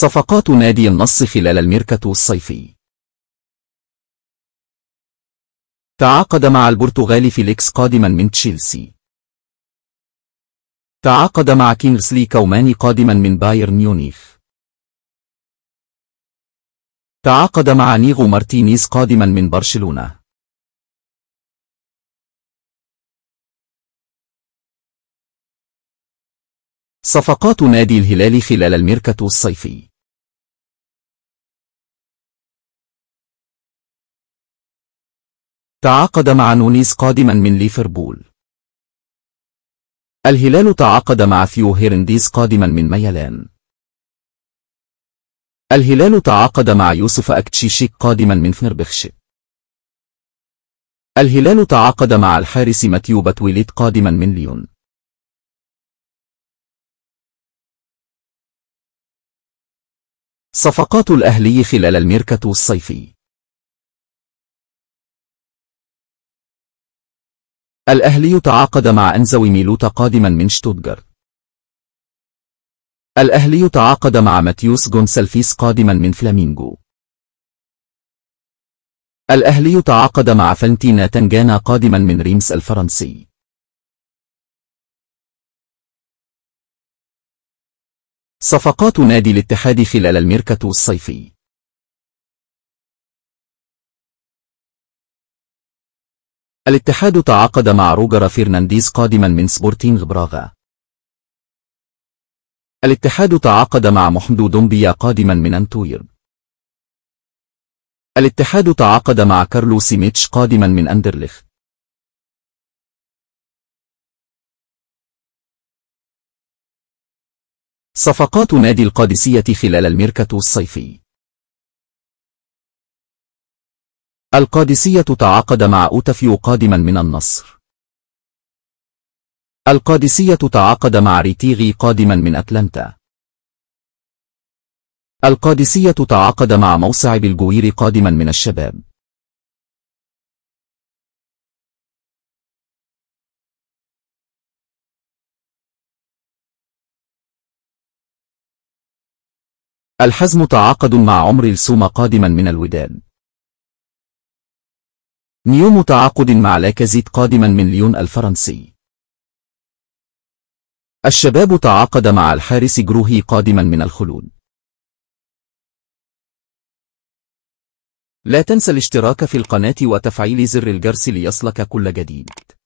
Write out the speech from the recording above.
صفقات نادي النصر خلال الميركاتو الصيفي. تعاقد مع البرتغالي فيليكس قادما من تشيلسي. تعاقد مع كينغسلي كومان قادما من بايرن ميونخ. تعاقد مع نيغو مارتينيز قادما من برشلونة. صفقات نادي الهلال خلال الميركاتو الصيفي. تعاقد مع نونيز قادما من ليفربول. الهلال تعاقد مع ثيو هيرنديز قادما من ميلان. الهلال تعاقد مع يوسف أكتشيشيك قادما من فنربخش. الهلال تعاقد مع الحارس ماتيو باتويليت قادما من ليون. صفقات الأهلي خلال الميركاتو الصيفي. الأهلي تعاقد مع أنزوي ميلوتا قادما من شتوتغارت. الأهلي تعاقد مع ماتيوس غونسالفيس قادما من فلامينغو. الأهلي تعاقد مع فالنتينا تنجانا قادما من ريمس الفرنسي. صفقات نادي الاتحاد خلال الميركاتو الصيفي. الاتحاد تعاقد مع روجر فرنانديز قادما من سبورتينغ براغا. الاتحاد تعاقد مع محمدو دومبيا قادما من أنتويرب. الاتحاد تعاقد مع كارلو سيميتش قادما من أندرلخت. صفقات نادي القادسية خلال الميركاتو الصيفي. القادسية تعاقد مع أوتافيو قادما من النصر. القادسية تعاقد مع ريتيغي قادما من أتلانتا. القادسية تعاقد مع موسعب الجويري قادما من الشباب. الحزم تعاقد مع عمر السومة قادما من الوداد. نيوم تعاقد مع لاكازيت قادما من ليون الفرنسي. الشباب تعاقد مع الحارس جروهي قادما من الخلود. لا تنسى الاشتراك في القناة وتفعيل زر الجرس ليصلك كل جديد.